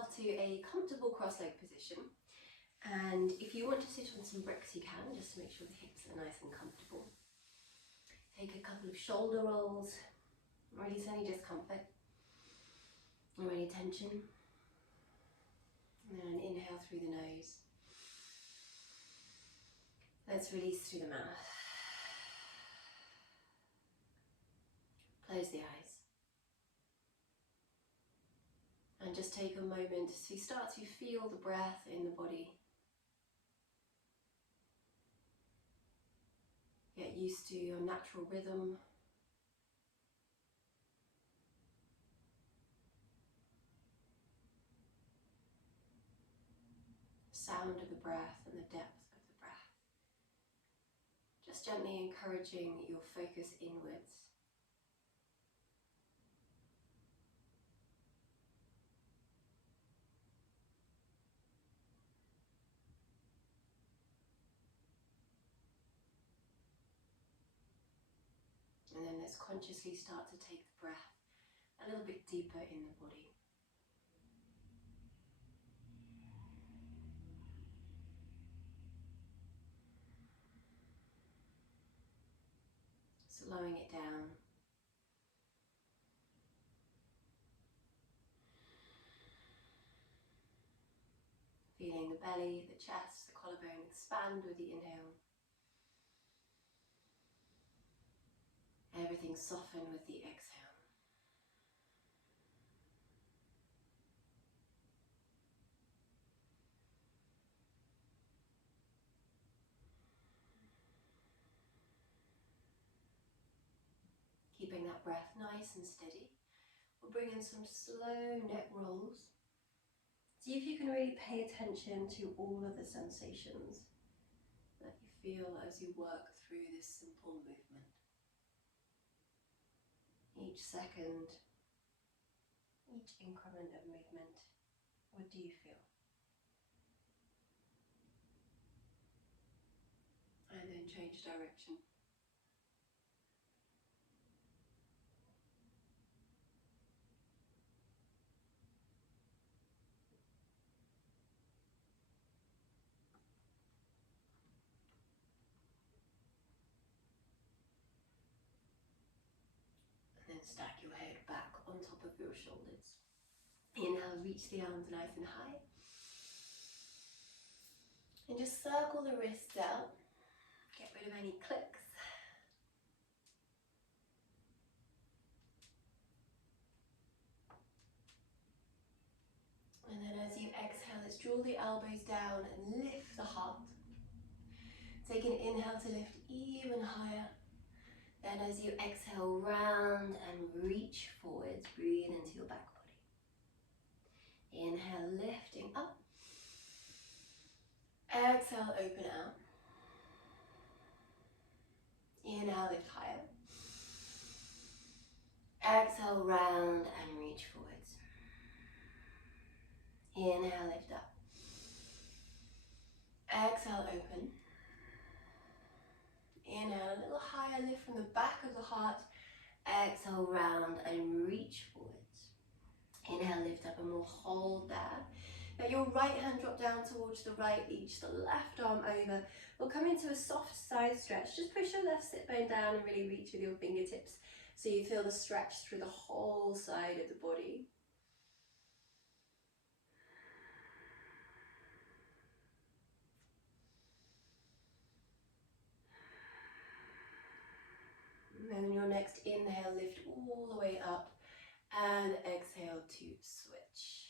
yourself to a comfortable cross-leg position. And if you want to sit on some bricks, you can, just to make sure the hips are nice and comfortable. Take a couple of shoulder rolls, release any discomfort or any tension. And then inhale through the nose. Let's release through the mouth. Close the eyes. And just take a moment to start to feel the breath in the body. Get used to your natural rhythm. Sound of the breath and the depth of the breath. Just gently encouraging your focus inwards. And then let's consciously start to take the breath a little bit deeper in the body. Slowing it down. Feeling the belly, the chest, the collarbone expand with the inhale. Everything soften with the exhale. Keeping that breath nice and steady. We'll bring in some slow neck rolls. See if you can really pay attention to all of the sensations that you feel as you work through this simple movement. Each second, each increment of movement, what do you feel? And then change direction. And then stack your head back on top of your shoulders. Inhale, reach the arms nice and high. And just circle the wrists out. Get rid of any clicks. And then as you exhale, let's draw the elbows down and lift the heart. Take an inhale to lift even higher. Then as you exhale, round and reach forwards. Breathe into your back body. Inhale, lifting up. Exhale, open out. Inhale, lift higher. Exhale, round and reach forwards. Inhale, lift up. Exhale, open. Inhale, a little higher, lift from the back of the heart. Exhale, round and reach forwards. Inhale, lift up, and we'll hold there. Now your right hand drop down towards the right, reach the left arm over. We'll come into a soft side stretch. Just push your left sit bone down and really reach with your fingertips so you feel the stretch through the whole side of the body. And then your next inhale, lift all the way up, and exhale to switch.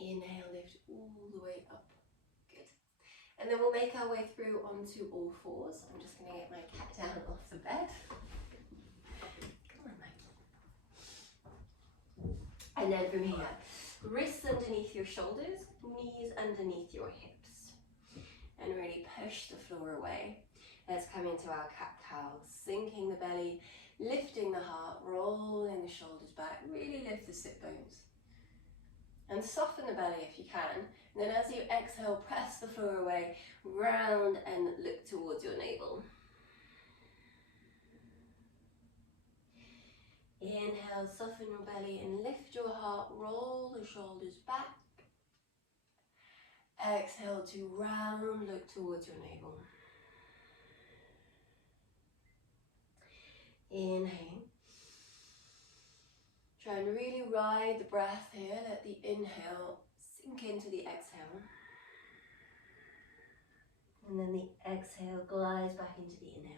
Inhale, lift all the way up. Good. And then we'll make our way through onto all fours. I'm just going to get my cat down off the bed. Come on, mate. And then from here, wrists underneath your shoulders, knees underneath your hips. And really push the floor away. Let's come into our cat-cow, sinking the belly, lifting the heart, rolling the shoulders back. Really lift the sit bones. And soften the belly if you can. And then as you exhale, press the floor away, round and look towards your navel. Inhale, soften your belly and lift your heart, roll the shoulders back. Exhale to round, look towards your navel. Inhale. Try and really ride the breath here. Let the inhale sink into the exhale. And then the exhale glides back into the inhale.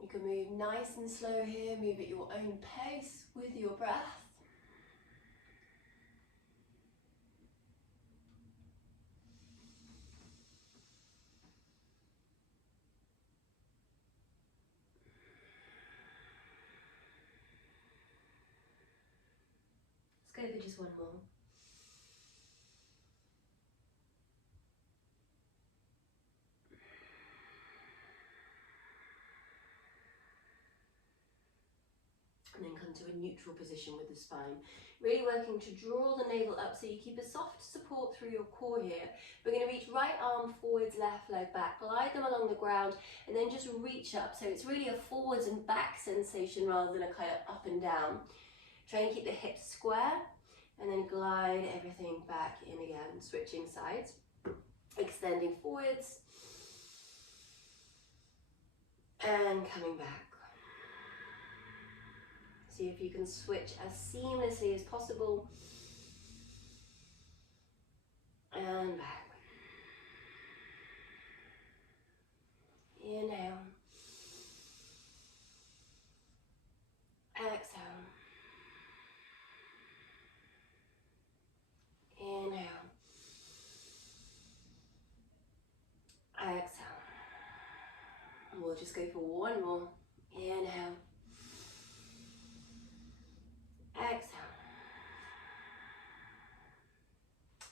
You can move nice and slow here, move at your own pace with your breath. Let's go for just one more. And then come to a neutral position with the spine. Really working to draw the navel up so you keep a soft support through your core here. We're going to reach right arm forwards, left leg back, glide them along the ground, and then just reach up. So it's really a forwards and back sensation rather than a kind of up and down. Try and keep the hips square, and then glide everything back in again, switching sides. Extending forwards, and coming back. See if you can switch as seamlessly as possible. And back. Inhale. Exhale. Inhale. Exhale. And we'll just go for one more. Inhale. Exhale.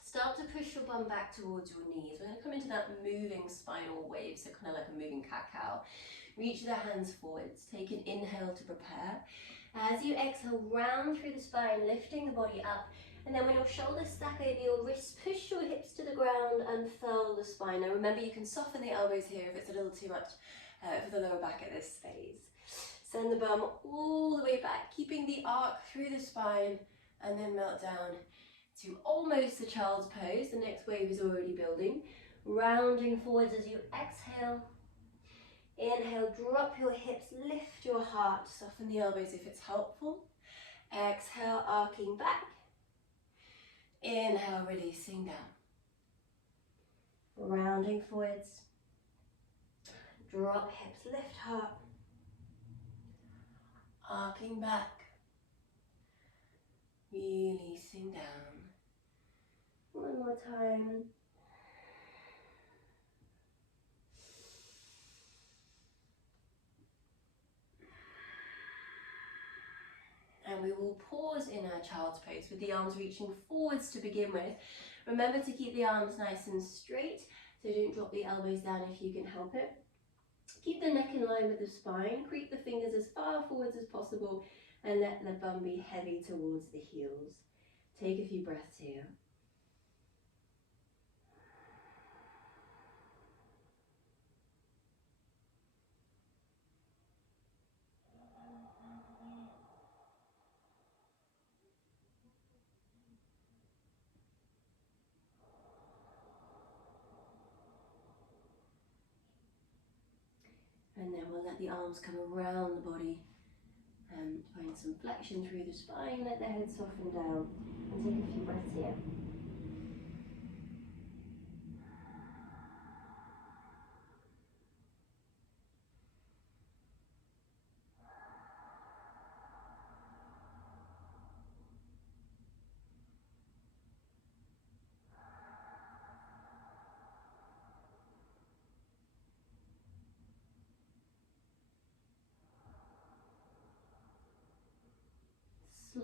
Start to push your bum back towards your knees. We're going to come into that moving spinal wave, so kind of like a moving cat-cow. Reach the hands forwards. Take an inhale to prepare. As you exhale, round through the spine, lifting the body up. And then when your shoulders stack over your wrists, push your hips to the ground and furl the spine. Now remember, you can soften the elbows here if it's a little too much for the lower back at this phase. Send the bum all the way back, keeping the arc through the spine, and then melt down to almost the child's pose. The next wave is already building. Rounding forwards as you exhale. Inhale, drop your hips, lift your heart, soften the elbows if it's helpful. Exhale, arcing back. Inhale, releasing down. Rounding forwards. Drop hips, lift heart. Arcing back. Releasing down. One more time. And we will pause in our child's pose with the arms reaching forwards to begin with. Remember to keep the arms nice and straight, so don't drop the elbows down if you can help it. Keep the neck in line with the spine, creep the fingers as far forwards as possible, and let the bum be heavy towards the heels. Take a few breaths here. And then we'll let the arms come around the body and find some flexion through the spine, let the head soften down, and take a few breaths here.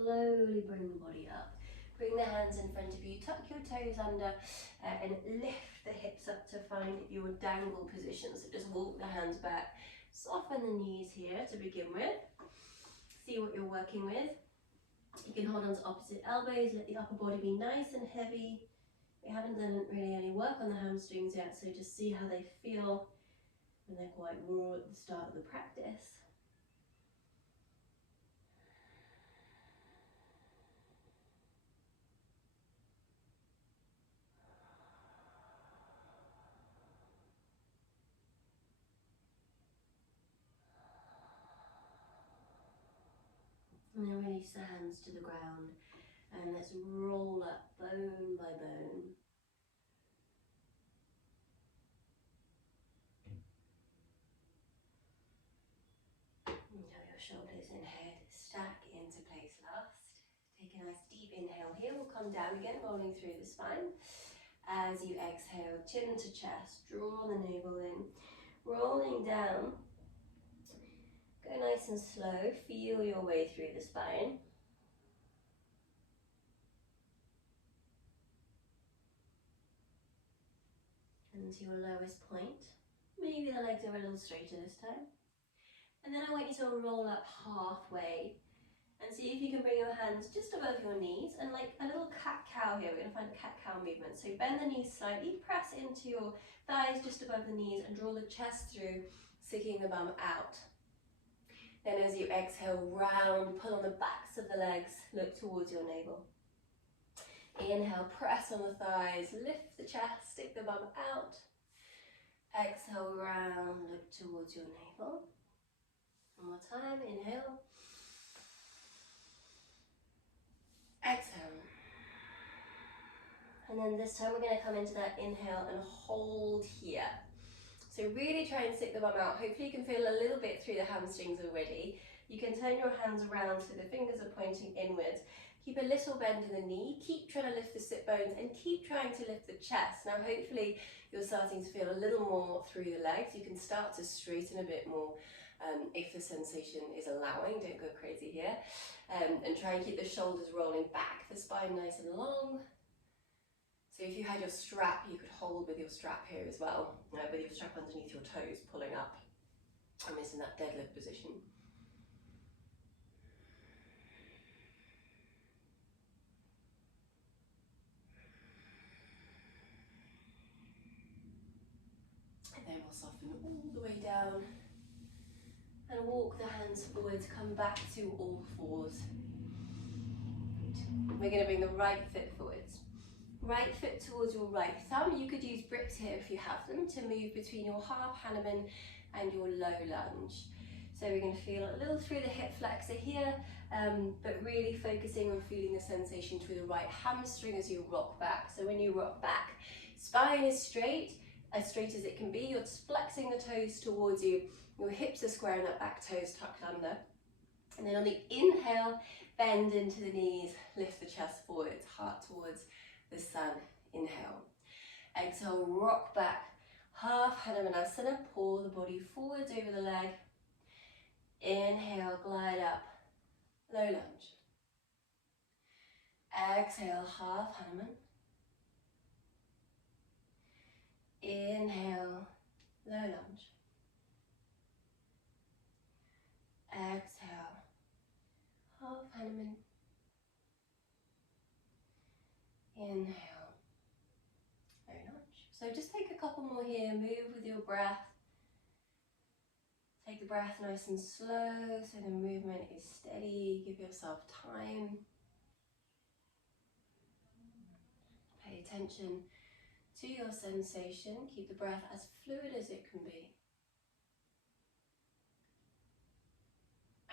Slowly bring the body up. Bring the hands in front of you, tuck your toes under and lift the hips up to find your dangle position. So just walk the hands back. Soften the knees here to begin with. See what you're working with. You can hold on to opposite elbows, let the upper body be nice and heavy. We haven't done really any work on the hamstrings yet, so just see how they feel when they're quite raw at the start of the practice. And then release the hands to the ground, and let's roll up bone by bone. And have your shoulders and head stack into place last. Take a nice deep inhale here. We'll come down again, rolling through the spine. As you exhale, chin to chest, draw the navel in, rolling down. Go nice and slow, feel your way through the spine. And to your lowest point. Maybe the legs are a little straighter this time. And then I want you to roll up halfway and see if you can bring your hands just above your knees, and like a little cat-cow here. We're going to find a cat-cow movement. So bend the knees slightly, press into your thighs just above the knees and draw the chest through, sticking the bum out. Then as you exhale, round, pull on the backs of the legs, look towards your navel. Inhale, press on the thighs, lift the chest, stick the bum out. Exhale, round, look towards your navel. One more time, inhale. Exhale. And then this time we're going to come into that inhale and hold here. So really try and stick the bum out. Hopefully you can feel a little bit through the hamstrings already. You can turn your hands around so the fingers are pointing inwards. Keep a little bend in the knee. Keep trying to lift the sit bones and keep trying to lift the chest. Now hopefully you're starting to feel a little more through the legs. You can start to straighten a bit more if the sensation is allowing. Don't go crazy here. And try and keep the shoulders rolling back, the spine nice and long. So if you had your strap, you could hold with your strap here as well, with your strap underneath your toes, pulling up. I'm in that deadlift position. And then we'll soften all the way down and walk the hands forwards, come back to all fours. We're going to bring the right foot forwards. Right foot towards your right thumb. You could use bricks here if you have them to move between your half Hanuman and your low lunge. So we're going to feel a little through the hip flexor here, but really focusing on feeling the sensation through the right hamstring as you rock back. So when you rock back, spine is straight as it can be. You're flexing the toes towards you. Your hips are square and that back toe is tucked under. And then on the inhale, bend into the knees, lift the chest forwards, heart towards the sun. Inhale. Exhale, rock back, half Hanumanasana, pull the body forwards over the leg. Inhale, glide up, low lunge. Exhale, half Hanuman. Inhale, low lunge. Exhale, half Hanuman. Inhale, low lunge. So just take a couple more here, move with your breath. Take the breath nice and slow so the movement is steady. Give yourself time. Pay attention to your sensation. Keep the breath as fluid as it can be.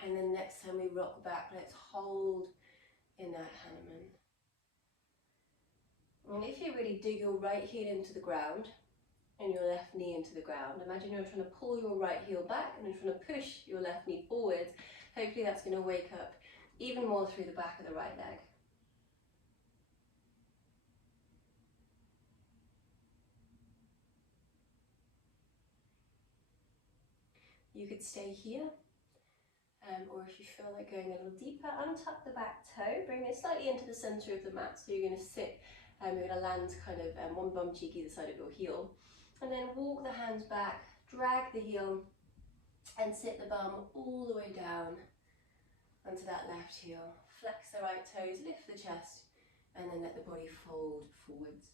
And then next time we rock back, let's hold in that Hanuman. And if you really dig your right heel into the ground and your left knee into the ground, imagine you're trying to pull your right heel back and you're trying to push your left knee forwards. Hopefully that's going to wake up even more through the back of the right leg. You could stay here, or if you feel like going a little deeper, untuck the back toe, bring it slightly into the center of the mat. So you're going to sit, you're going to land kind of one bum cheek either side of your heel. And then walk the hands back, drag the heel, and sit the bum all the way down onto that left heel. Flex the right toes, lift the chest, and then let the body fold forwards.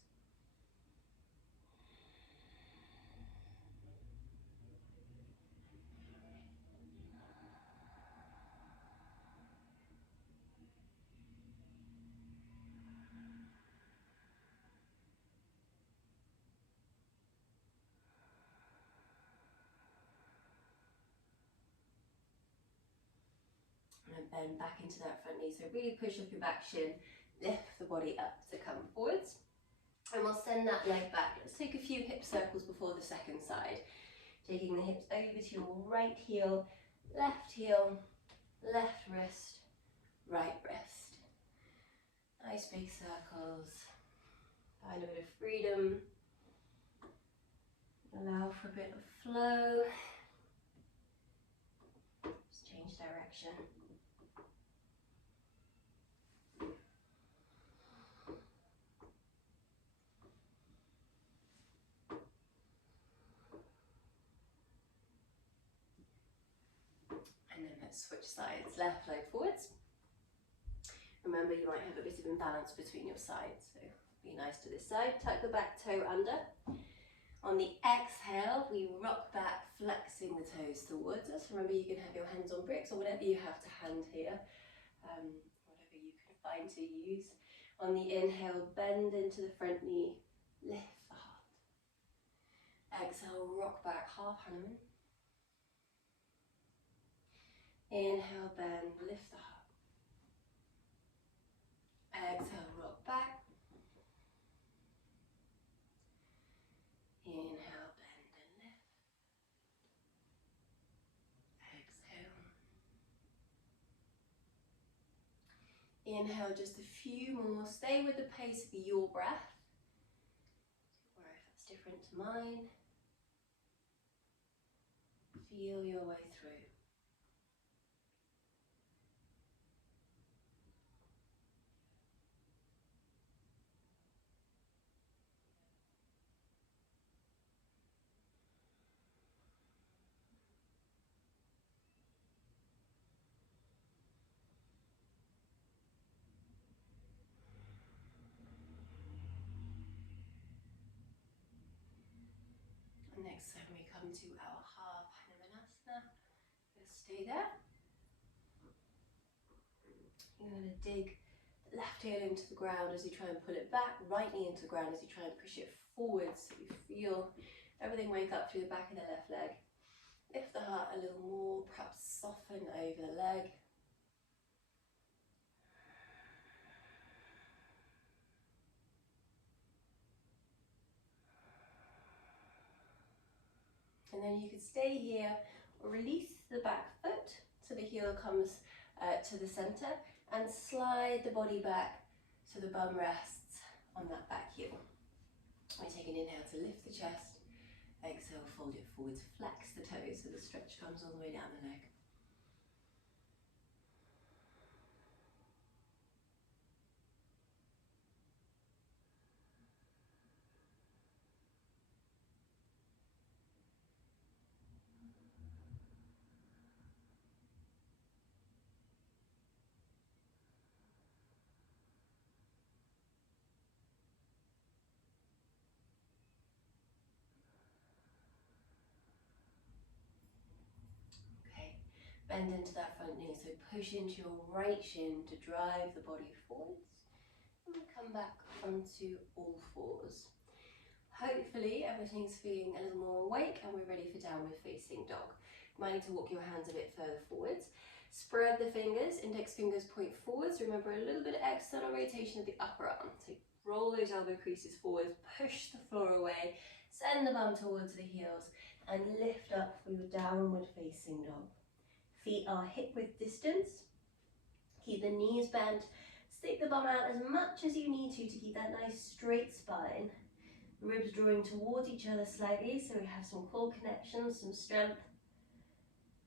And bend back into that front knee. So really push up your back shin, lift the body up to come forwards. And we'll send that leg back. Let's take a few hip circles before the second side. Taking the hips over to your right heel, left wrist, right wrist. Nice big circles. Find a bit of freedom. Allow for a bit of flow. Just change direction. And then let's switch sides. Left leg forwards. Remember, you might have a bit of imbalance between your sides, so be nice to this side. Tuck the back toe under. On the exhale, we rock back, flexing the toes towards us. Remember, you can have your hands on bricks or whatever you have to hand here, whatever you can find to use. On the inhale, bend into the front knee, lift the heart. Exhale, rock back, half Hanuman. Inhale, bend, lift the heart. Exhale, rock back. Inhale, bend and lift. Exhale. Inhale, just a few more. Stay with the pace of your breath. Or if that's different to mine. Feel your way through. Next time we come to our half Hanumanasana, just stay there. You're going to dig the left heel into the ground as you try and pull it back, right knee into the ground as you try and push it forward so you feel everything wake up through the back of the left leg. Lift the heart a little more, perhaps soften over the leg. And then you could stay here or release the back foot so the heel comes to the center and slide the body back so the bum rests on that back heel. We take an inhale to lift the chest, exhale, fold it forwards, flex the toes so the stretch comes all the way down the leg. Bend into that front knee, so push into your right shin to drive the body forwards. And we come back onto all fours. Hopefully everything's feeling a little more awake and we're ready for downward facing dog. You might need to walk your hands a bit further forwards. Spread the fingers, index fingers point forwards. Remember a little bit of external rotation of the upper arm. So roll those elbow creases forward, push the floor away, send the bum towards the heels and lift up for your downward facing dog. Feet are hip width distance. Keep the knees bent. Stick the bum out as much as you need to keep that nice straight spine. Ribs drawing towards each other slightly so we have some core connection, some strength.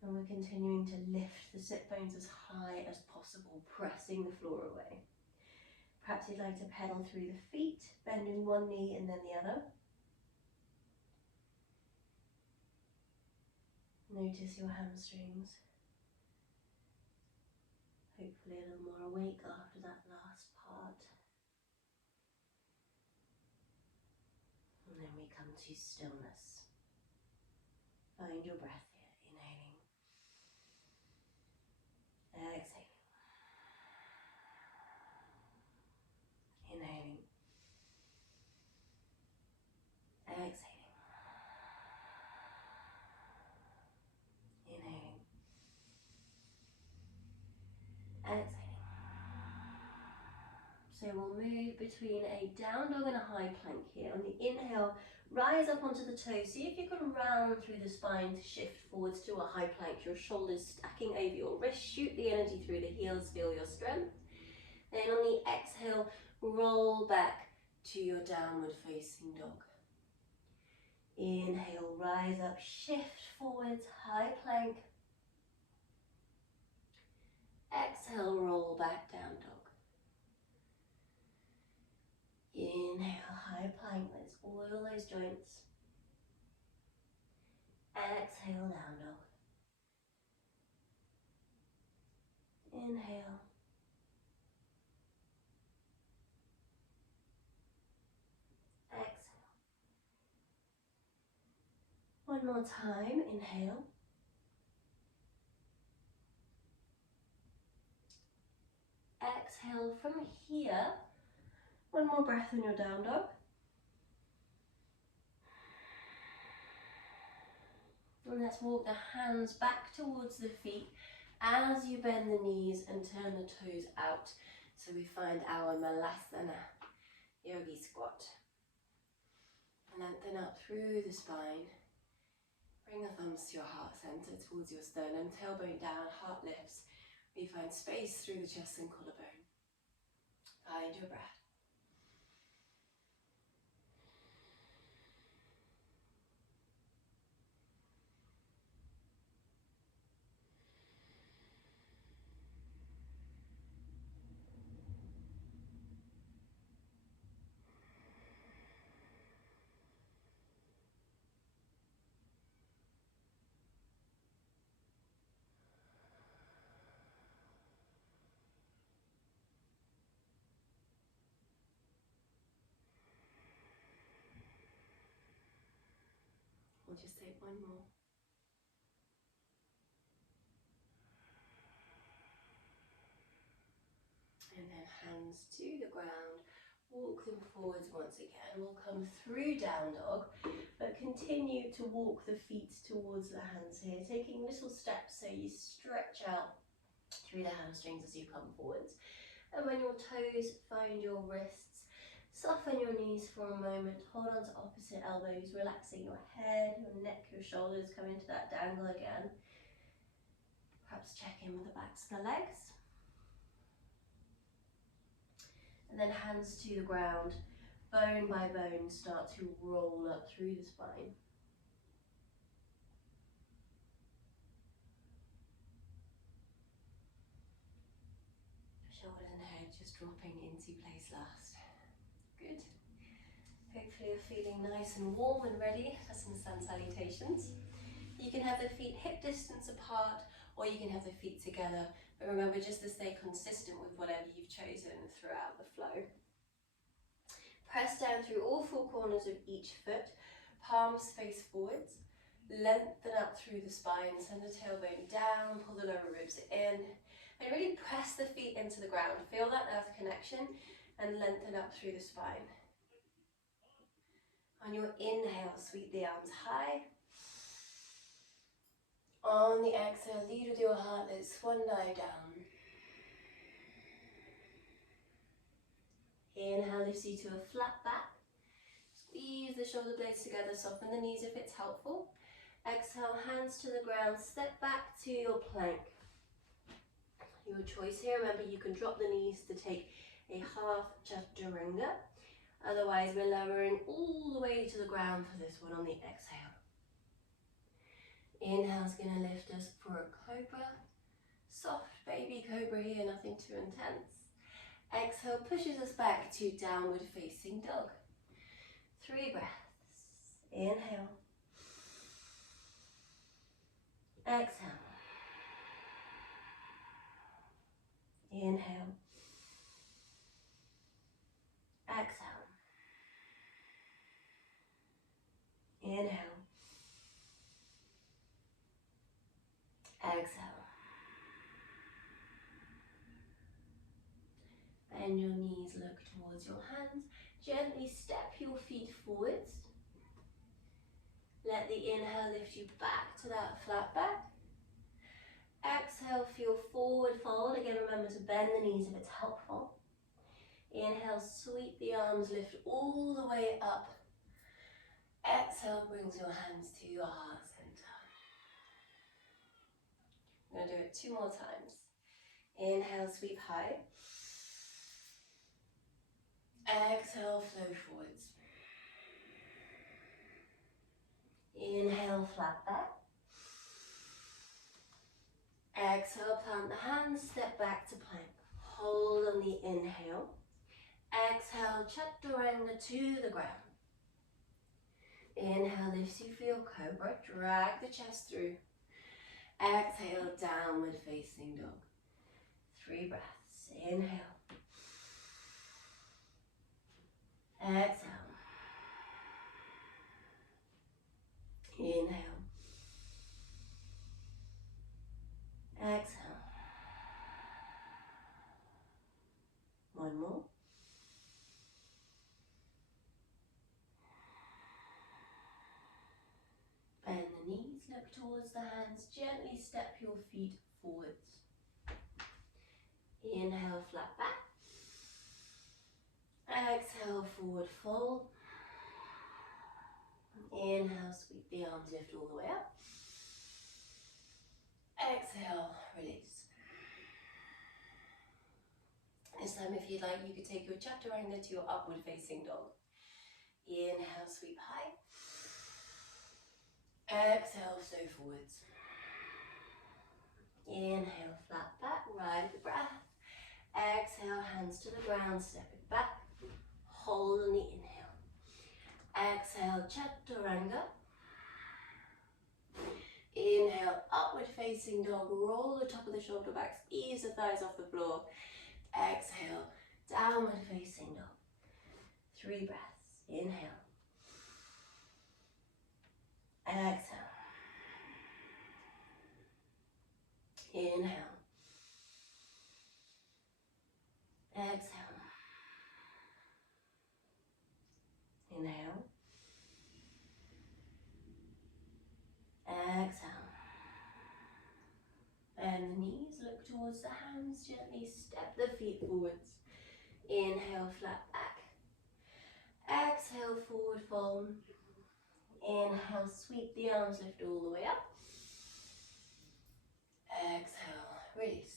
And we're continuing to lift the sit bones as high as possible, pressing the floor away. Perhaps you'd like to pedal through the feet, bending one knee and then the other. Notice your hamstrings. Hopefully a little more awake after that last part. And then we come to stillness. Find your breath here, inhaling, exhaling, inhaling, exhaling, inhaling, exhaling. So we'll move between a down dog and a high plank here. On the inhale, rise up onto the toes. See if you can round through the spine to shift forwards to a high plank. Your shoulders stacking over your wrists. Shoot the energy through the heels. Feel your strength. Then on the exhale, roll back to your downward facing dog. Inhale, rise up, shift forwards, high plank. Exhale, roll back, down dog. Inhale, high plank, let's oil those joints. Exhale, down dog. Inhale. Exhale. One more time, inhale. Exhale from here. One more breath in your down dog. And let's walk the hands back towards the feet as you bend the knees and turn the toes out. So we find our Malasana yogi squat. Lengthen up through the spine. Bring the thumbs to your heart center towards your sternum, tailbone down, heart lifts. We find space through the chest and collarbone. Find your breath. We'll just take one more. And then hands to the ground, walk them forwards once again. We'll come through down dog, but continue to walk the feet towards the hands here, taking little steps so you stretch out through the hamstrings as you come forwards. And when your toes find your wrists, soften your knees for a moment, hold on to opposite elbows, relaxing your head, your neck, your shoulders, come into that dangle again. Perhaps check in with the backs of the legs. And then hands to the ground, bone by bone, start to roll up through the spine. Shoulders and head just dropping into place last. Good. Hopefully you're feeling nice and warm and ready for some sun salutations. You can have the feet hip distance apart, or you can have the feet together, but remember just to stay consistent with whatever you've chosen throughout the flow. Press down through all four corners of each foot, palms face forwards, lengthen up through the spine, send the tailbone down, pull the lower ribs in, and really press the feet into the ground. Feel that earth connection and lengthen up through the spine. On your inhale, sweep the arms high. On the exhale, lead with your heart, let's swan dive down. Inhale lifts you to a flat back. Squeeze the shoulder blades together, soften the knees if it's helpful. Exhale, hands to the ground, step back to your plank. Your choice here, remember you can drop the knees to take a half chaturanga. Otherwise, we're lowering all the way to the ground for this one on the exhale. Inhale's going to lift us for a cobra. Soft baby cobra here, nothing too intense. Exhale pushes us back to downward facing dog. 3 breaths. Inhale. Exhale. Inhale. Exhale. Inhale. Exhale. Bend your knees, look towards your hands. Gently step your feet forwards. Let the inhale lift you back to that flat back. Exhale, feel forward fold. Again, remember to bend the knees if it's helpful. Inhale, sweep the arms, lift all the way up. Exhale, brings your hands to your heart center. I'm going to do it 2 more times. Inhale, sweep high. Exhale, flow forwards. Inhale, flat back. Exhale, plant the hands, step back to plank. Hold on the inhale. Exhale, chaturanga to the ground. Inhale, lifts you, feel cobra. Drag the chest through. Exhale, downward facing dog. 3 breaths. Inhale. Exhale. Inhale. Exhale. 1 more. Bend the knees, look towards the hands. Gently step your feet forwards. Inhale, flat back. Exhale, forward fold. Inhale, sweep the arms, lift all the way up. Exhale, release. This time, if you'd like, you could take your chaturanga to your upward facing dog. Inhale, sweep high. Exhale, flow forwards. Inhale, flat back, ride the breath. Exhale, hands to the ground, step it back. Hold on the inhale. Exhale, chaturanga. Inhale, upward facing dog. Roll the top of the shoulder backs, ease the thighs off the floor. Exhale, downward facing dog. 3 breaths. Inhale. Exhale. Inhale. Exhale. Inhale. Exhale. Bend the knees, look towards the hands, gently step the feet forwards. Inhale, flat back. Exhale, forward fold. Inhale, sweep the arms, lift all the way up. Exhale, release.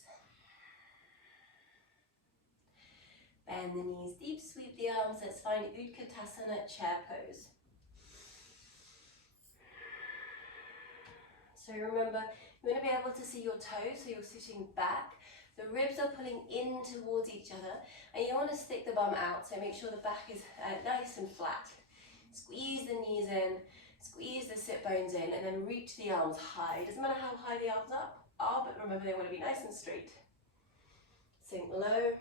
Bend the knees deep, sweep the arms. Let's find Utkatasana, chair pose. So remember, you want to be able to see your toes, so you're sitting back. The ribs are pulling in towards each other, and you want to stick the bum out, so make sure the back is nice and flat. Squeeze the knees in, squeeze the sit bones in, and then reach the arms high. Doesn't matter how high the arms are, but remember they want to be nice and straight. Sink low.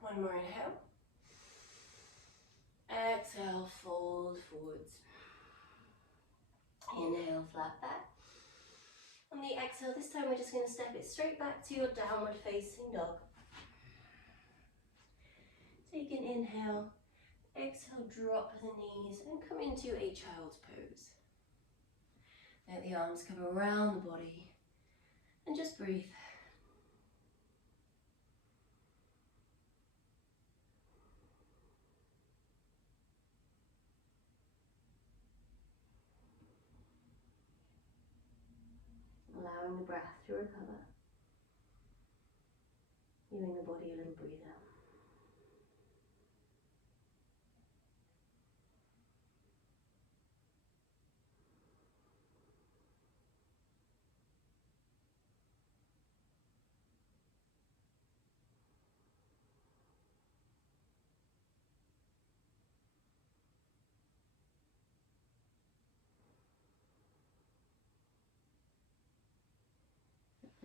One more inhale. Exhale, fold forwards. Inhale, flat back. On the exhale, this time we're just going to step it straight back to your downward facing dog. Take an inhale. Exhale, drop the knees and come into a child's pose. Let the arms come around the body and just breathe. Allowing the breath to recover. Giving the body a little breather.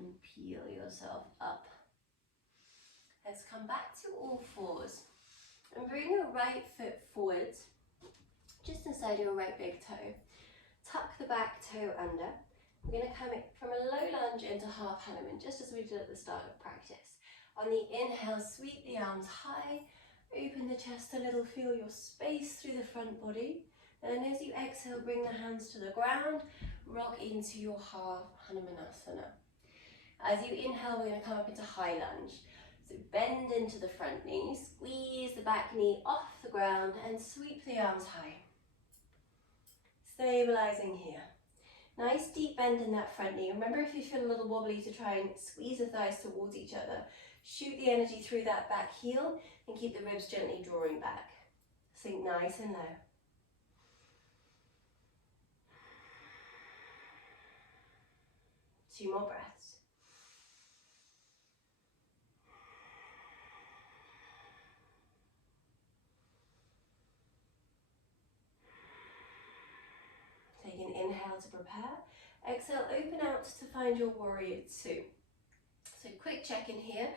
and peel yourself up. Let's come back to all fours and bring your right foot forwards, just inside your right big toe. Tuck the back toe under. We're going to come from a low lunge into half Hanuman, just as we did at the start of practice. On the inhale, sweep the arms high, open the chest a little, feel your space through the front body. And as you exhale, bring the hands to the ground, rock into your half Hanumanasana. As you inhale, we're going to come up into high lunge. So bend into the front knee, squeeze the back knee off the ground and sweep the arms high. Stabilizing here. Nice deep bend in that front knee. Remember, if you feel a little wobbly, to try and squeeze the thighs towards each other. Shoot the energy through that back heel and keep the ribs gently drawing back. Sink nice and low. Two more breaths. Take an inhale to prepare. Exhale, open out to find your warrior two. So quick check in here.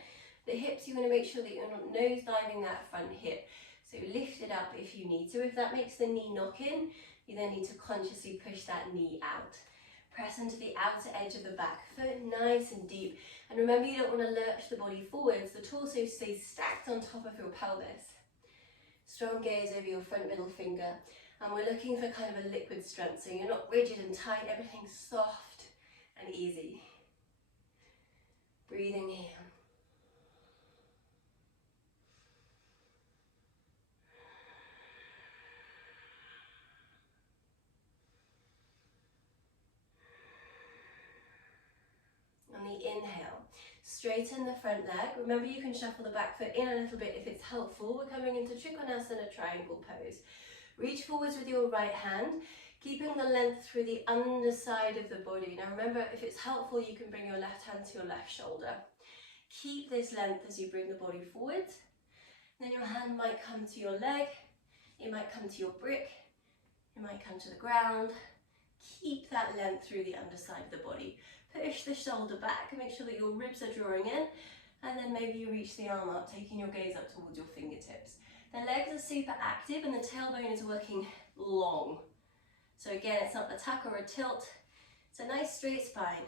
The hips, you want to make sure that you're not nose diving that front hip. So lift it up if you need to. If that makes the knee knock in, you then need to consciously push that knee out. Press into the outer edge of the back foot, nice and deep. And remember, you don't want to lurch the body forwards. The torso stays stacked on top of your pelvis. Strong gaze over your front middle finger. And we're looking for kind of a liquid strength. So you're not rigid and tight, everything's soft and easy. Breathing here. On the inhale, straighten the front leg. Remember, you can shuffle the back foot in a little bit if it's helpful. We're coming into Trikonasana triangle pose. Reach forwards with your right hand, keeping the length through the underside of the body. Now remember, if it's helpful, you can bring your left hand to your left shoulder. Keep this length as you bring the body forwards. Then your hand might come to your leg, it might come to your brick, it might come to the ground. Keep that length through the underside of the body. Push the shoulder back and make sure that your ribs are drawing in, and then maybe you reach the arm up, taking your gaze up towards your fingertips. The legs are super active and the tailbone is working long. So again, it's not a tuck or a tilt, it's a nice straight spine.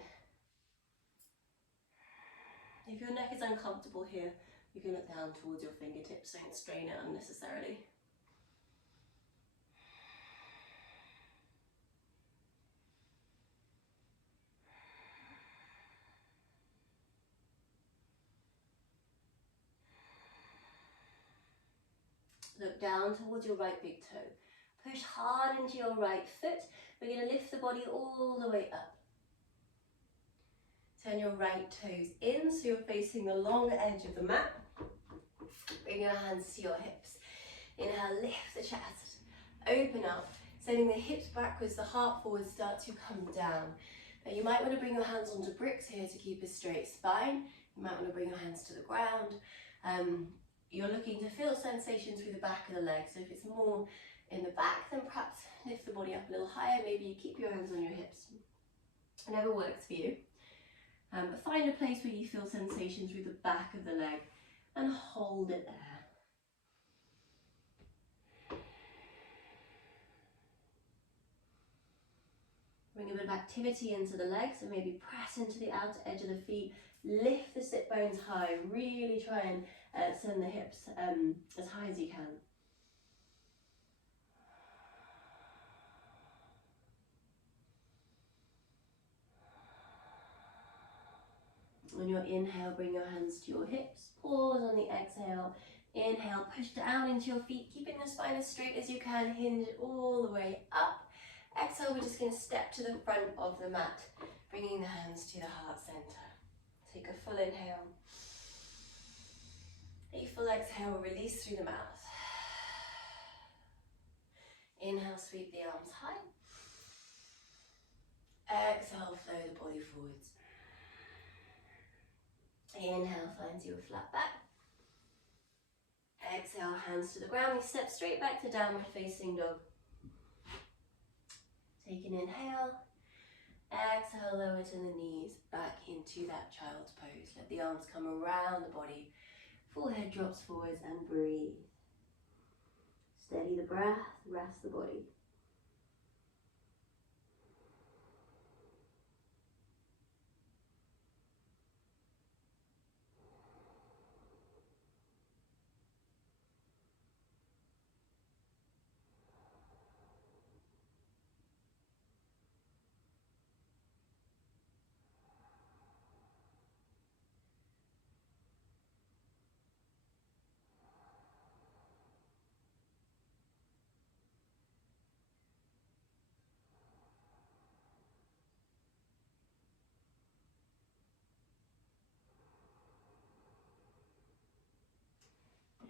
If your neck is uncomfortable here, you can look down towards your fingertips, don't strain it unnecessarily. Look down towards your right big toe. Push hard into your right foot. We're going to lift the body all the way up. Turn your right toes in so you're facing the long edge of the mat. Bring your hands to your hips. Inhale, lift the chest. Open up, sending the hips backwards, the heart forward, start to come down. Now you might want to bring your hands onto bricks here to keep a straight spine. You might want to bring your hands to the ground. You're looking to feel sensation through the back of the leg. So if it's more in the back, then perhaps lift the body up a little higher. Maybe you keep your hands on your hips. Whatever works for you. But find a place where you feel sensation through the back of the leg and hold it there. Bring a bit of activity into the legs, so maybe press into the outer edge of the feet. Lift the sit bones high. Really try and send the hips as high as you can. On your inhale, bring your hands to your hips. Pause on the exhale. Inhale, push down into your feet, keeping the spine as straight as you can. Hinge all the way up. Exhale, we're just going to step to the front of the mat, bringing the hands to the heart center. Take a full inhale. A full exhale, release through the mouth. Inhale, sweep the arms high. Exhale, flow the body forwards. Inhale, finds you a flat back. Exhale, hands to the ground. We step straight back to downward facing dog. Take an inhale. Exhale, lower to the knees, back into that child's pose. Let the arms come around the body. Forehead drops forwards and breathe. Steady the breath, rest the body.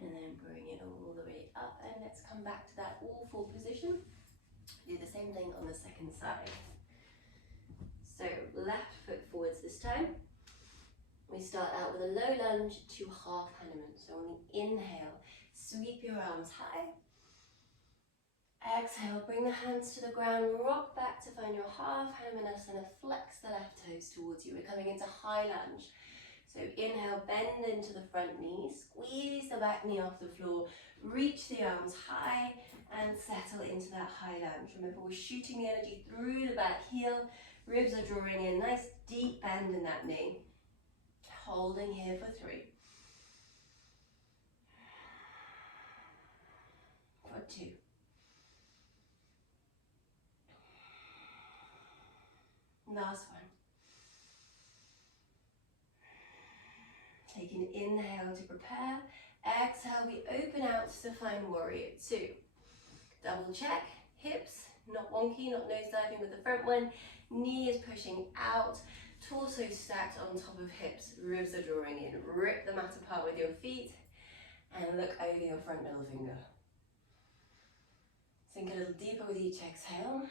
And then bring it all the way up, and let's come back to that all four position. Do the same thing on the second side. So left foot forwards this time. We start out with a low lunge to half Hanuman. So on the inhale, sweep your arms high. Exhale, bring the hands to the ground, rock back to find your half Hanumanasana, flex the left toes towards you. We're coming into high lunge. So inhale, bend into the front knee, squeeze the back knee off the floor, reach the arms high and settle into that high lunge. Remember, we're shooting the energy through the back heel, ribs are drawing in, nice deep bend in that knee. Holding here for 3. For 2. Last one. Take an inhale to prepare. Exhale, we open out to find warrior 2. Double check, hips, not wonky, not nose diving with the front one. Knee is pushing out, torso stacked on top of hips, ribs are drawing in. Rip the mat apart with your feet and look over your front middle finger. Sink a little deeper with each exhale.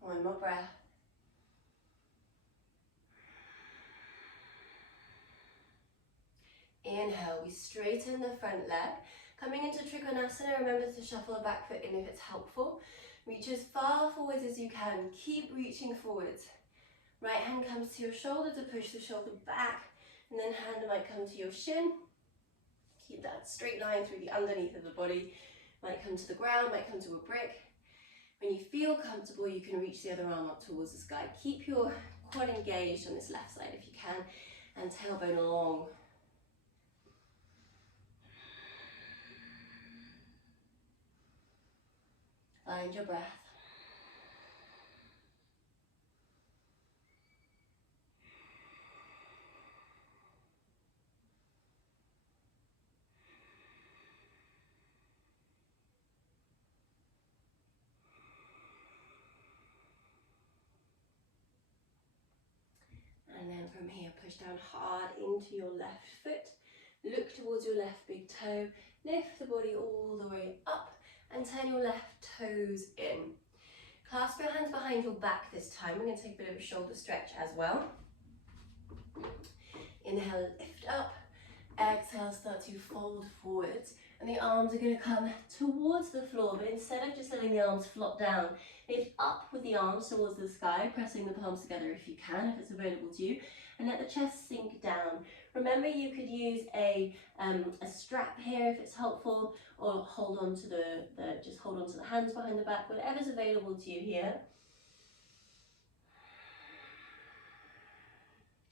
One more breath. Inhale, we straighten the front leg. Coming into Trikonasana, remember to shuffle the back foot in if it's helpful. Reach as far forwards as you can. Keep reaching forwards. Right hand comes to your shoulder to push the shoulder back, and then hand might come to your shin. Keep that straight line through the underneath of the body. Might come to the ground, might come to a brick. When you feel comfortable, you can reach the other arm up towards the sky. Keep your quad engaged on this left side if you can, and tailbone long. Find your breath. And then from here, push down hard into your left foot. Look towards your left big toe. Lift the body all the way up and turn your left toes in. Clasp your hands behind your back this time. We're going to take a bit of a shoulder stretch as well. Inhale, lift up. Exhale, start to fold forwards. And the arms are going to come towards the floor, but instead of just letting the arms flop down, lift up with the arms towards the sky, pressing the palms together if you can, if it's available to you, and let the chest sink down. Remember, you could use a strap here if it's helpful, or hold on to just hold on to the hands behind the back, whatever's available to you here.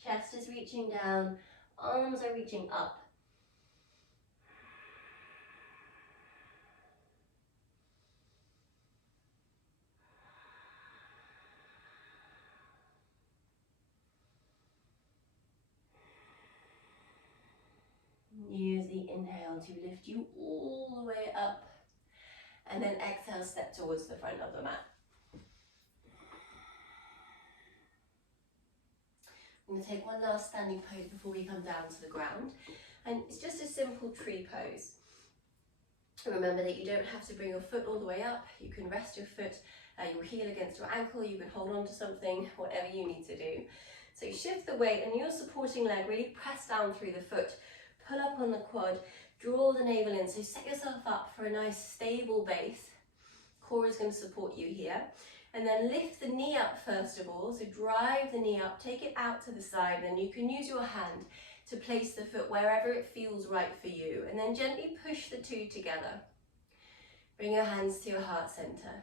Chest is reaching down, arms are reaching up. Use the inhale to lift you all the way up, and then exhale, step towards the front of the mat. I'm going to take one last standing pose before we come down to the ground, and it's just a simple tree pose. Remember that you don't have to bring your foot all the way up. You can rest your foot, your heel against your ankle, you can hold on to something, whatever you need to do. So shift the weight and your supporting leg, really press down through the foot, pull up on the quad, draw the navel in. So set yourself up for a nice stable base. Core is going to support you here. And then lift the knee up first of all. So drive the knee up, take it out to the side. Then you can use your hand to place the foot wherever it feels right for you. And then gently push the two together. Bring your hands to your heart center.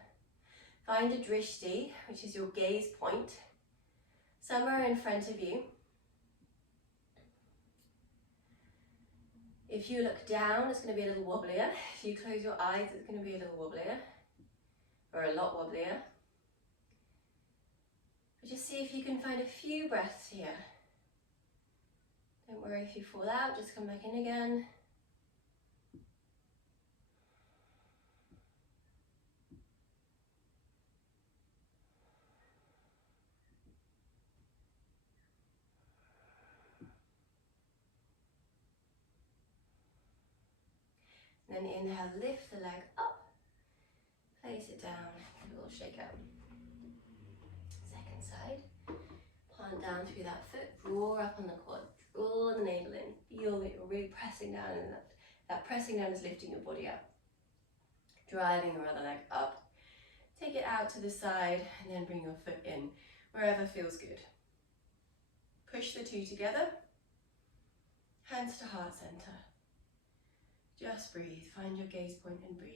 Find a drishti, which is your gaze point, somewhere in front of you. If you look down, it's going to be a little wobblier. If you close your eyes, it's going to be a little wobblier, or a lot wobblier. But just see if you can find a few breaths here. Don't worry if you fall out, just come back in again. Then inhale, lift the leg up, place it down, give a little shake out. Second side, plant down through that foot, draw up on the quad, draw the navel in, feel that you're really pressing down, and that pressing down is lifting your body up. Driving your other leg up, take it out to the side, and then bring your foot in, wherever feels good. Push the two together, hands to heart center. Just breathe, find your gaze point and breathe.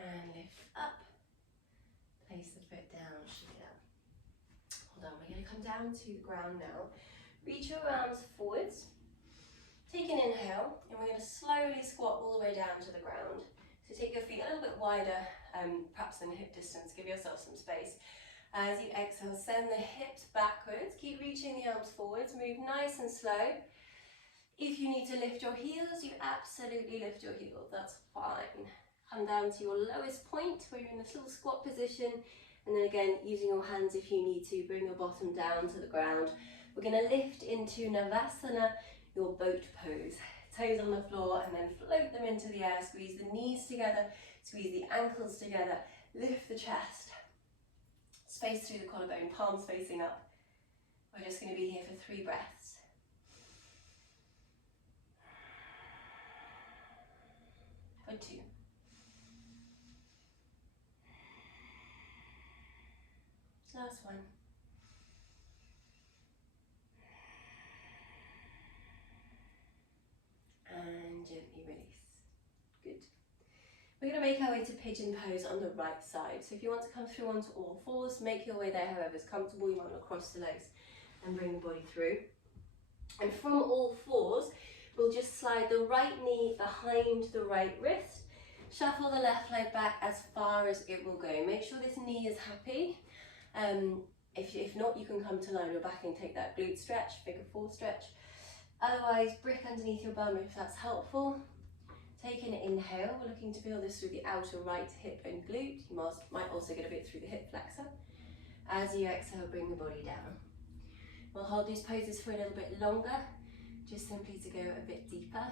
And lift up, place the foot down, shake it out. Hold on, we're going to come down to the ground now. Reach your arms forwards, take an inhale, and we're going to slowly squat all the way down to the ground. So take your feet a little bit wider, perhaps than hip distance, give yourself some space. As you exhale, send the hips backwards, keep reaching the arms forwards, move nice and slow. If you need to lift your heels, you absolutely lift your heels, that's fine. Come down to your lowest point where you're in this little squat position, and then again using your hands if you need to, bring your bottom down to the ground. We're going to lift into Navasana, your boat pose. Toes on the floor and then float them into the air, squeeze the knees together, squeeze the ankles together, lift the chest, space through the collarbone, palms facing up. We're just going to be here for 3 breaths. For 2. Last one. And gently release. Good. We're going to make our way to pigeon pose on the right side. So if you want to come through onto all fours, make your way there however's comfortable. You might want to cross the legs and bring the body through. And from all fours, we'll just slide the right knee behind the right wrist. Shuffle the left leg back as far as it will go. Make sure this knee is happy. If not, you can come to lie on your back and take that glute stretch, figure 4 stretch. Otherwise, brick underneath your bum if that's helpful. Take an inhale. We're looking to feel this through the outer right hip and glute. You might also get a bit through the hip flexor. As you exhale, bring the body down. We'll hold these poses for a little bit longer, just simply to go a bit deeper.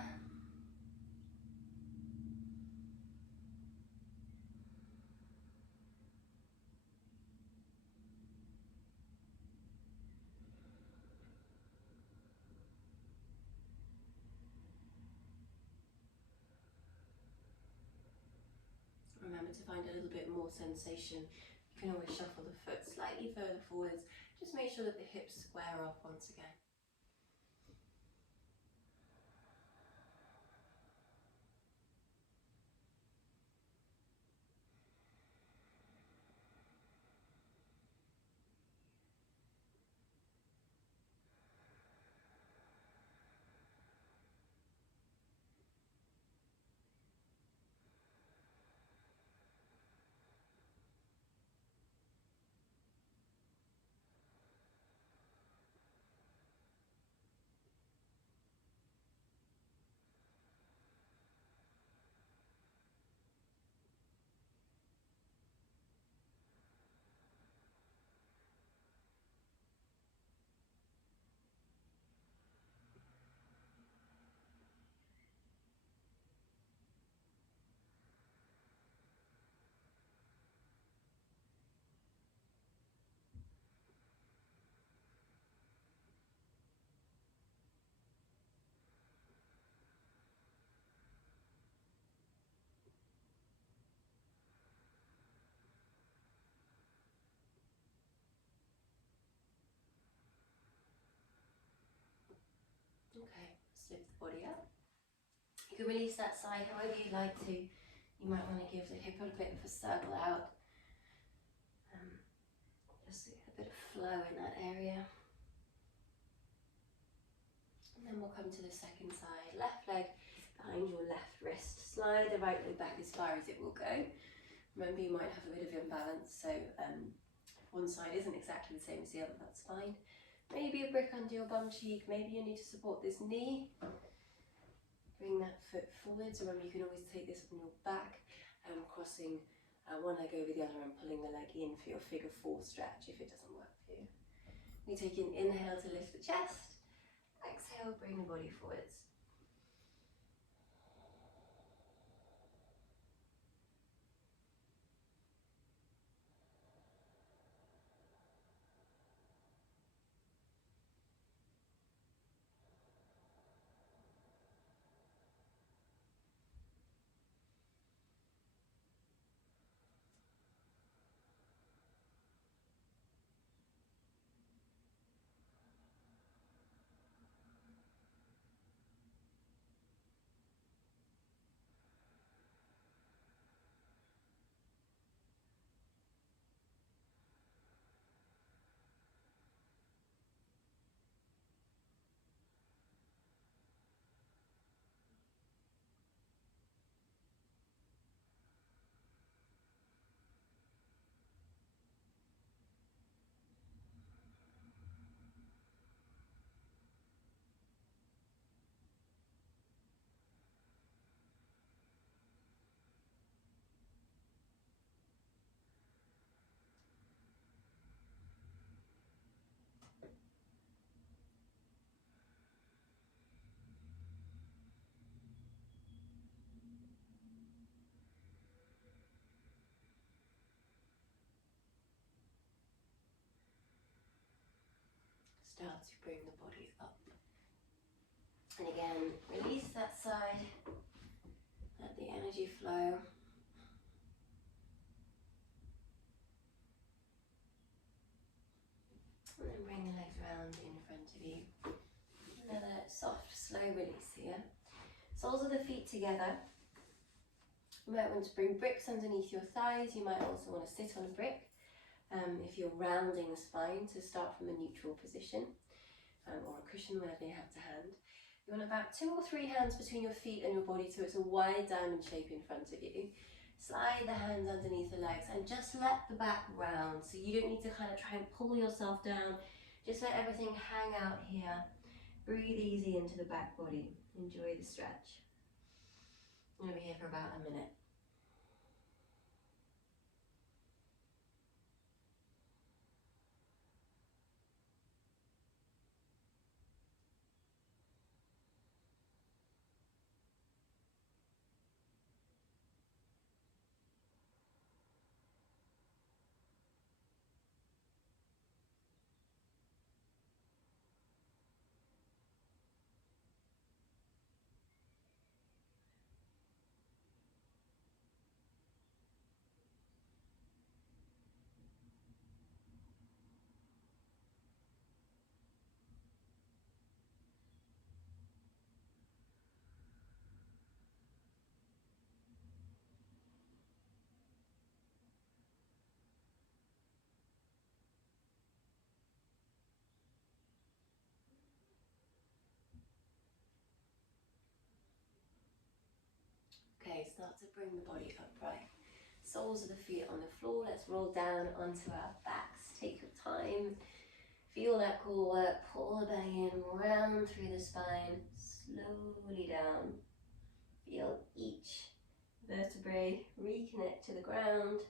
Remember to find a little bit more sensation. You can always shuffle the foot slightly further forwards. Just make sure that the hips square off once again. Okay, let's lift the body up. You can release that side however you'd like to. You might want to give the hip a bit of a circle out. Just a bit of flow in that area. And then we'll come to the second side. Left leg behind your left wrist. Slide the right leg back as far as it will go. Remember, you might have a bit of imbalance, so one side isn't exactly the same as the other, that's fine. Maybe a brick under your bum cheek, maybe you need to support this knee. Bring that foot forwards. Remember, you can always take this on your back, crossing one leg over the other and pulling the leg in for your figure 4 stretch if it doesn't work for you. We take an inhale to lift the chest, exhale, bring the body forwards. Start to bring the body up. And again, release that side, let the energy flow. And then bring the legs round in front of you. Another soft, slow release here. Soles of the feet together. You might want to bring bricks underneath your thighs. You might also want to sit on a brick if you're rounding the spine, to start from a neutral position, or a cushion, wherever you have to hand. You want about 2 or 3 hands between your feet and your body, so it's a wide diamond shape in front of you. Slide the hands underneath the legs and just let the back round. So you don't need to kind of try and pull yourself down. Just let everything hang out here. Breathe easy into the back body. Enjoy the stretch. I'm going to be here for about a minute. Okay, start to bring the body upright. Soles of the feet on the floor. Let's roll down onto our backs. Take your time. Feel that core work. Pull the belly in, round through the spine. Slowly down. Feel each vertebrae reconnect to the ground.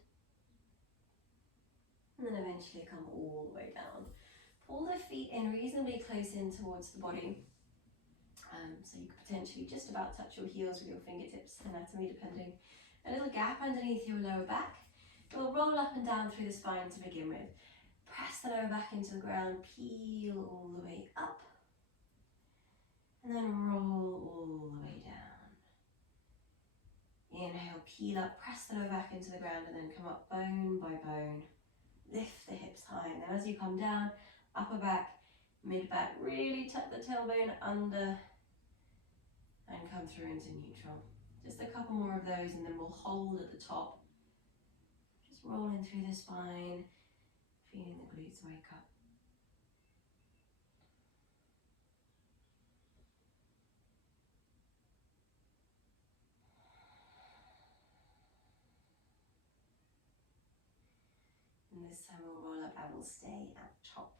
And then eventually come all the way down. Pull the feet in reasonably close in towards the body. So you could potentially just about touch your heels with your fingertips, anatomy depending. A little gap underneath your lower back. You'll roll up and down through the spine to begin with. Press the lower back into the ground, peel all the way up. And then roll all the way down. Inhale, peel up, press the lower back into the ground and then come up bone by bone. Lift the hips high, and then as you come down, upper back, Mid-back, really tuck the tailbone under and come through into neutral. Just a couple more of those and then we'll hold at the top. Just rolling through the spine, feeling the glutes wake up. And this time we'll roll up and we'll stay at top.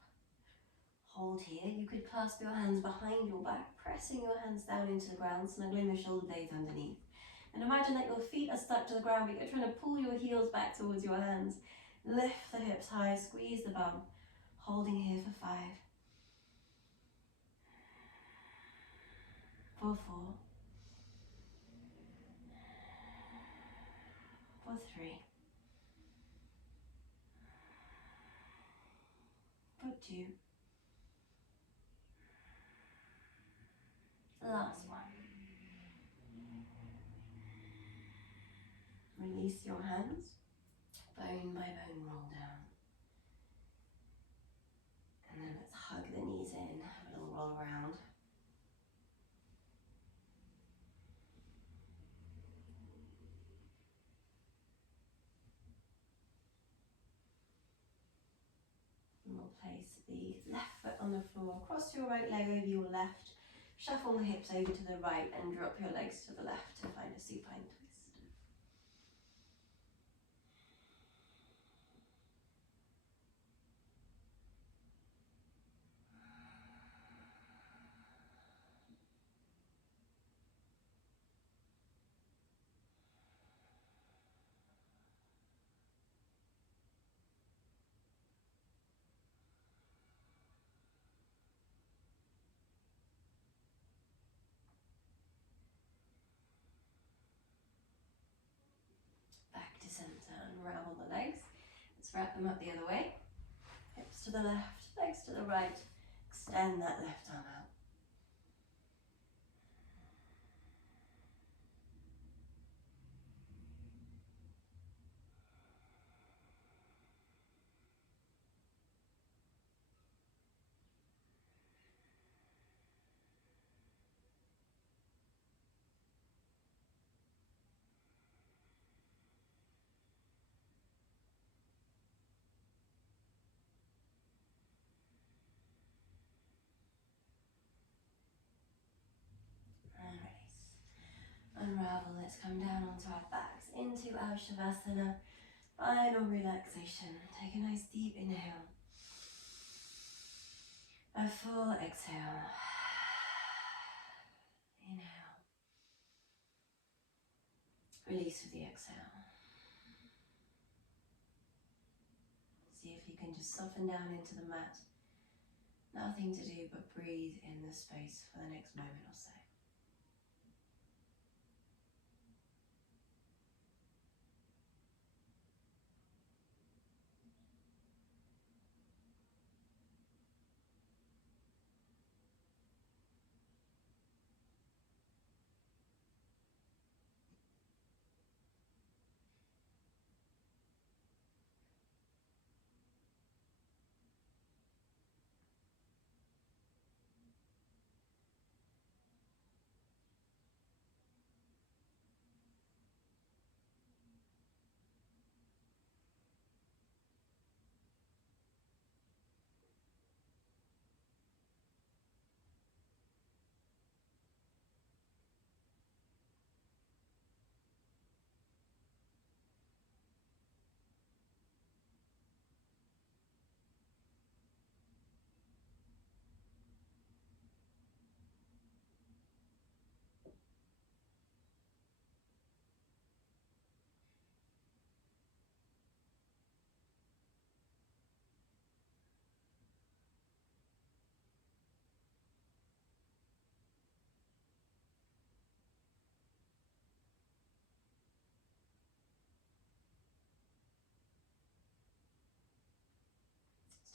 Hold here. You could clasp your hands behind your back, pressing your hands down into the ground, snuggling the shoulder blades underneath. And imagine that your feet are stuck to the ground, but you're trying to pull your heels back towards your hands. Lift the hips high, squeeze the bum. Holding here for 5. For 4. For 3. For 2. Last one. Release your hands. Bone by bone roll down. And then let's hug the knees in, have a little roll around. And we'll place the left foot on the floor, cross your right leg over your left, shuffle the hips over to the right and drop your legs to the left to find a supine twist. Back to center, unravel the legs. Let's wrap them up the other way. Hips to the left, legs to the right. Extend that left arm out. And release. Unravel, let's come down onto our backs into our Shavasana. Final relaxation. Take a nice deep inhale. A full exhale. Inhale. Release with the exhale. See if you can just soften down into the mat. Nothing to do but breathe in the space for the next moment or so.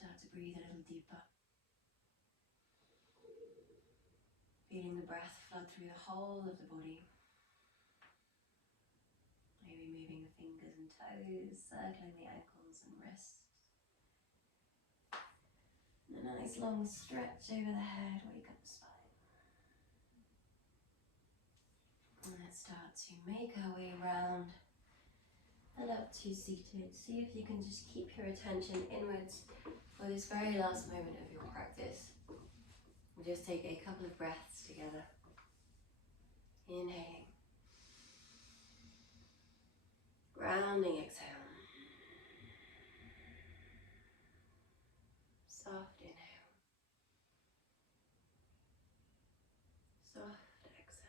Start to breathe a little deeper. Feeling the breath flood through the whole of the body. Maybe moving the fingers and toes, circling the ankles and wrists. And A nice long stretch over the head, wake up the spine. And let's start to make our way around and up to seated. See if you can just keep your attention inwards for this very last moment of your practice. We'll just take a couple of breaths together. Inhaling. Grounding exhale. Soft inhale. Soft exhale.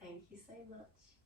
Thank you so much.